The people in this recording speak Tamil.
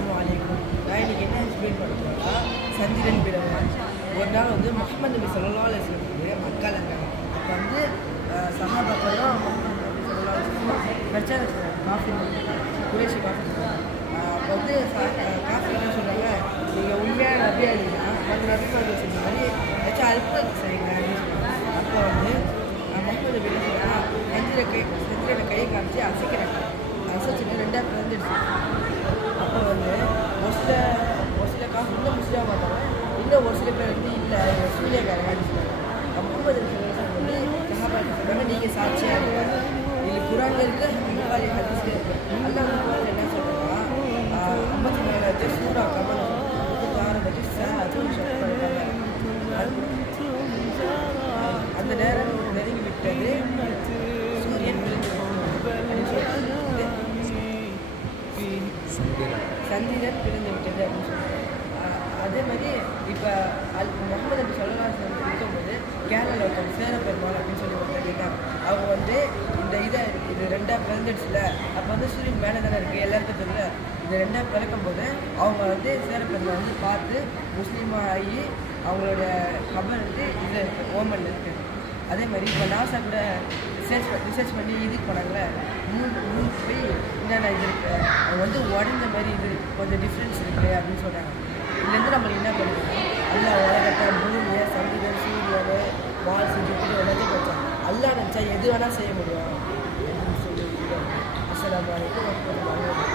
அஸ்ஸலாமு அலைக்கும். நான் இன்னைக்கு என்ன எக்ஸ்பிளைன் பண்ண போறேன்னா, சந்திரன் பிறகு ஒரு நாள் வந்து முஹம்மது நபி ஸல்லல்லாஹு அலைஹி வஸல்லம் வந்து மக்கால இருக்காங்க. அப்போ வந்து சஹாபாக்கெல்லாம் முஹம்மது நபி ஸல்லல்லாஹு அலைஹி வஸல்லம் பிரச்சாரம் செய்றாங்க. காஃபி குறைஷி காஃபி. அப்போ வந்து காஃபி என்ன சொல்கிறாங்க, நீங்கள் உண்மையான நபியாக இருந்தீங்கன்னா அந்த நபிமார்கள் செஞ்ச மாதிரி ஏதாச்சும் அற்புதத்தை செய்யுங்க அப்படின்னு சொல்லுவாங்க. அப்போ வந்து முஹம்மது நபி என்ன சொல்கிறாங்க, சந்திரனை கையை காமிச்சு அசைக்கிறாங்க. அசைச்சுட்டு ரெண்டாக பிறந்துடுச்சு. அப்போ வந்து ஒரு சில காசு வந்து முஸ்லீமாக மாட்டாங்க, இன்னும் ஒரு சில பேர் வந்து இல்லை சூரியக்காரங்க சொல்லுவாங்க. முகமது வந்து சஹாபாக்கள் சொல்கிறாங்க, நீங்கள் சாட்சியாக இருக்காங்க. இது குரான்ல இருக்கு, புகாரி ஹதீஸ்ல இருக்கு. அல்லாஹ் வந்து குரான்ல என்ன சொல்றாங்கன்னா, 54 சூரா கமல் 36 அந்த நேரம் நெருங்கி விட்டது, சூரியன் சந்திரன் பிறந்து விட்டது அப்படின்னு சொல்லுவாங்க. அதே மாதிரி இப்போ முகமது நபி ஸல்லல்லாஹு அலைஹி வஸல்லம் இருக்கும்போது கேரளாவில் ஒருத்தவங்க சேர பெருமாள் அப்படின்னு சொல்லி ஒருத்தர் இருக்காங்க. அவங்க வந்து இந்த இது ரெண்டாக பிறந்துடுச்சுல, அப்போ வந்து சூரியன் மேலே தானே இருக்குது எல்லாருக்கும் தெரியல. இது ரெண்டாக பிறக்கும்போது அவங்க வந்து சேர பெருமாள் வந்து பார்த்து முஸ்லீமாக ஆகி அவங்களோட கபர் வந்து இதில் இருக்குது, ஓமனில் இருக்குது. அதே மாதிரி இப்போ நாசா கூட ரிசர்ச் பண்ணி இதுக்கு போனாங்களே, மூணு போய் என்னென்ன இது இருக்குது, அவங்க வந்து உடஞ்ச மாதிரி இது கொஞ்சம் டிஃப்ரென்ஸ் இருக்குது அப்படின்னு சொல்கிறாங்க. இதுலேருந்து நம்மளுக்கு என்ன பண்ணுறோம், அல்லா உலகத்தை பூமியை சந்திரன் சூரியன் வால் செஞ்சுட்டு எல்லாத்தையும் வச்சோம். அல்லா நினச்சா எது வேணால் செய்ய முடியும் அப்படின்னு சொல்லி. அஸ்ஸலாமு அலைக்கும் வரஹ்மத்துல்லாஹி வபரகாத்துஹு.